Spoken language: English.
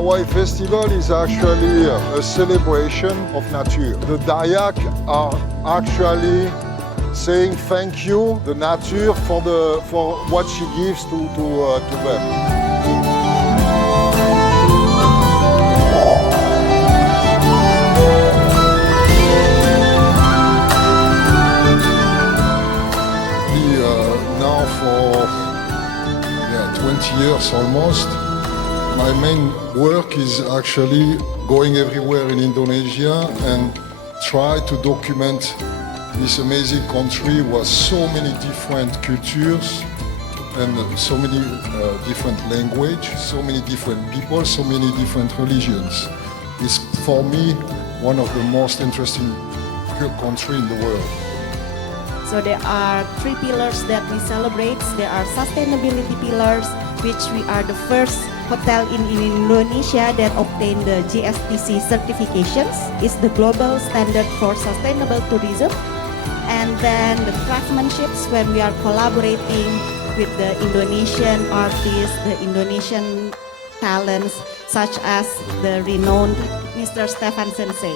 Gawai Festival is actually a celebration of nature. The Dayak are actually saying thank you, the nature, for what she gives to them. Now for 20 years almost, my main work is actually going everywhere in Indonesia and try to document this amazing country with so many different cultures and so many different languages, so many different people, so many different religions. It's for me one of the most interesting countries in the world. So there are 3 pillars that we celebrate. There are sustainability pillars, which we are the first hotel in Indonesia that obtained the GSTC certifications. It's the global standard for sustainable tourism. And then the craftsmanships, when we are collaborating with the Indonesian artists, the Indonesian talents, such as the renowned Mr. Stephane Sensey.